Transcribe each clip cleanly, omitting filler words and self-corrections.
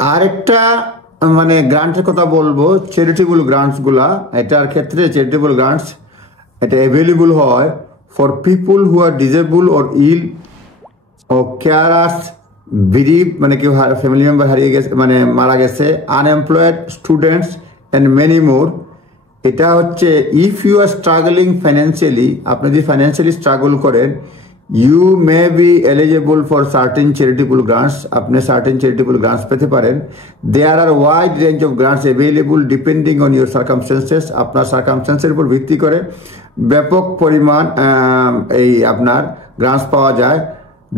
আরেকটা মানে গ্রান্টের কথা বলবো, চ্যারিটেবল গ্রান্টসগুলা, এটার ক্ষেত্রে চ্যারিটেবল গ্রান্টস এটা অ্যাভেলেবল হয় for people who are disabled or ill ও কেয়ারার্স, বিরিভ মানে কেউ ফ্যামিলি মেম্বার হারিয়ে গেছে মানে মারা গেছে, unemployed, students and many more. এটা হচ্ছে if you are struggling financially, আপনি যদি ফাইন্যান্সিয়ালি স্ট্রাগল করেন, you may be eligible for certain charitable grants, আপনি সার্টেন চ্যারিটেবল গ্রান্টস পেতে পারেন। There are wide range of grants available depending on your circumstances, আপনার সার্কামস্টেন্সের উপর ভিত্তি করে ব্যাপক পরিমাণ এই আপনার গ্রান্টস পাওয়া যায়।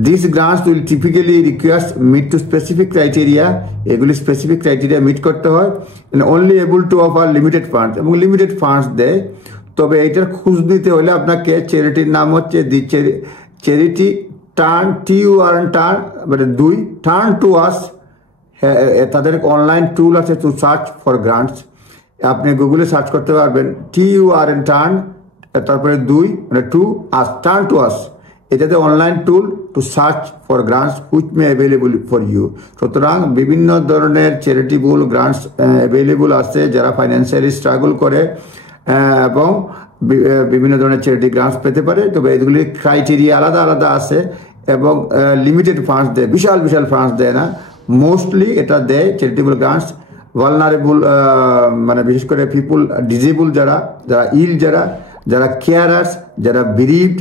This grants will typically requires meet to specific criteria, এগুলি স্পেসিফিক ক্রাইটেরিয়া মিট করতে হয়, only able to offer limited funds, এবং লিমিটেড ফান্ডস দেয়। তবে এটার খোঁজ নিতে হলে আপনাকে চ্যারিটির নাম হচ্ছে দি চ্যারিটি টার্ন, টার্ন মানে 2 টার্ন টু আস, তাদের অনলাইন টুল আছে টু সার্চ ফর গ্রান্টস, আপনি গুগলে সার্চ করতে পারবেন টার্ন, তারপরে 2 মানে to us, turn to us, এটাতে online tool to search for grants which may available for you. সুতরাং বিভিন্ন ধরনের চ্যারিটেবল গ্রান্টস অ্যাভেলেবল আছে যারা ফাইন্যান্সিয়ালি স্ট্রাগল করে এবং বিভিন্ন ধরনের চ্যারিটি গ্রান্টস পেতে পারে। তবে এগুলি ক্রাইটেরিয়া আলাদা আলাদা আছে এবং লিমিটেড ফান্ডস দেয়, বিশাল বিশাল ফান্ডস দেয় না। মোস্টলি এটা দেয় চ্যারিটেবল গ্রান্টস ভালনারেবল, মানে বিশেষ করে পিপুল ডিজেবল, যারা ইল, যারা কেয়ারার্স, যারা বিরিভড,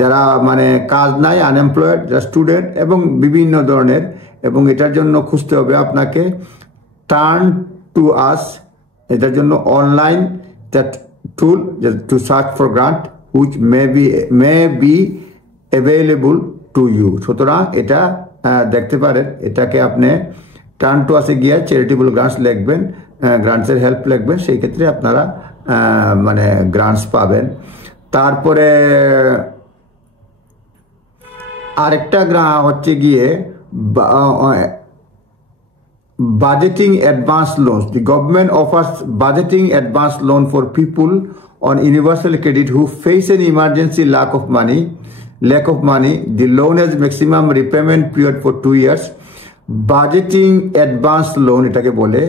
যারা মানে কাজ নাই, আনএমপ্লয়েড, যারা স্টুডেন্ট এবং বিভিন্ন ধরনের। এবং এটার জন্য খুঁজতে হবে আপনাকে টার্ন টু আস, এটার জন্য online tool to search for grant which may be available to you. সুতরাং এটা দেখতে পারেন, এটাকে আপনি টার্ন টু আসে গিয়ে চ্যারিটেবল গ্রান্টস লিখবেন, গ্রান্টসের হেল্প লিখবেন, সেই ক্ষেত্রে আপনারা মানে গ্রান্টস পাবেন। তারপরে আরেকটা হচ্ছে গিয়ে budgeting advance loans. The government offers budgeting advance loan for people on universal credit who face an emergency lack of money. The loan has maximum repayment period for 2 years. Budgeting advance loan এটাকে বলে,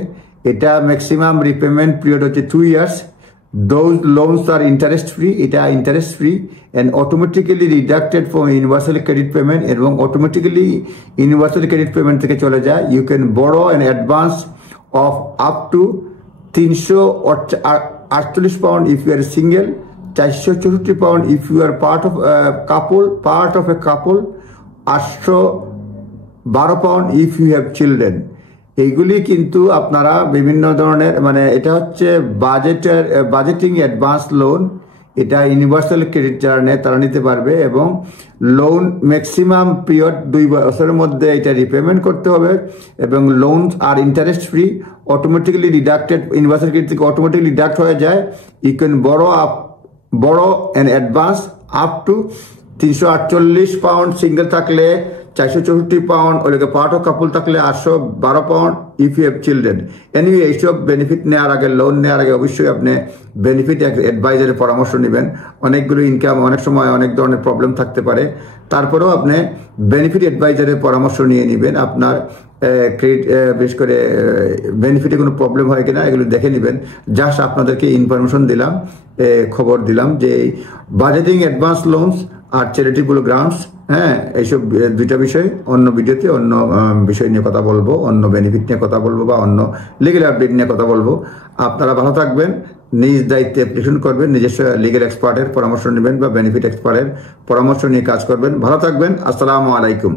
এটা maximum repayment period হচ্ছে 2 years. Those loans are interest free, এটা interest free and automatically deducted from universal credit payment, এবং automatically universal credit payment থেকে চলে যায়। You can borrow an advance of up to 348 pound if you are single, 464 pound if you are part of a couple, 812 pound if you have children. এইগুলি কিন্তু আপনারা বিভিন্ন ধরনের মানে এটা হচ্ছে বাজেটিং অ্যাডভান্স লোন, এটা ইউনিভার্সাল ক্রেডিট যারা নেয় তারা নিতে পারবে, এবং লোন ম্যাক্সিমাম পিরিয়ড 2 বছরের মধ্যে এটা রিপেমেন্ট করতে হবে, এবং লোন আর interest free, automatically deducted, universal credit থেকে অটোমেটিক্যালি ডিডাক্ট হয়ে যায়। You can borrow an advance up to 348 pound single থাকলে, 464 পাউন্ড, ওইটাকে পার্ট অফ কাপল থাকলে 812 pound if you have children. Anyway এইসব বেনিফিট নেওয়ার আগে, লোন নেওয়ার আগে অবশ্যই আপনি বেনিফিট অ্যাডভাইজারের পরামর্শ নেবেন। অনেকগুলো ইনকাম, অনেক সময় অনেক ধরনের প্রবলেম থাকতে পারে, তারপরেও আপনি বেনিফিট অ্যাডভাইজারের পরামর্শ নিয়ে নেবেন। আপনার ক্রেডিট বিশেষ করে বেনিফিটে কোনো প্রবলেম হয় কিনা এগুলো দেখে নেবেন। জাস্ট আপনাদেরকে ইনফরমেশন দিলাম, খবর দিলাম যে বাজেটিং অ্যাডভান্স লোনস আর চ্যারিটেবল গ্রান্টস, হ্যাঁ, এইসব 2টা বিষয় অন্য ভিডিওতে অন্য বিষয় নিয়ে কথা বলবো, অন্য বেনিফিট নিয়ে কথা বলবো বা অন্য লিগেল আপডেট নিয়ে কথা বলবো। আপনারা ভালো থাকবেন, নিজ দায়িত্বে অ্যাপ্লিকেশন করবেন, নিজস্ব লিগেল এক্সপার্টের পরামর্শ নেবেন বা বেনিফিট এক্সপার্টের পরামর্শ নিয়ে কাজ করবেন। ভালো থাকবেন, আসসালামু আলাইকুম।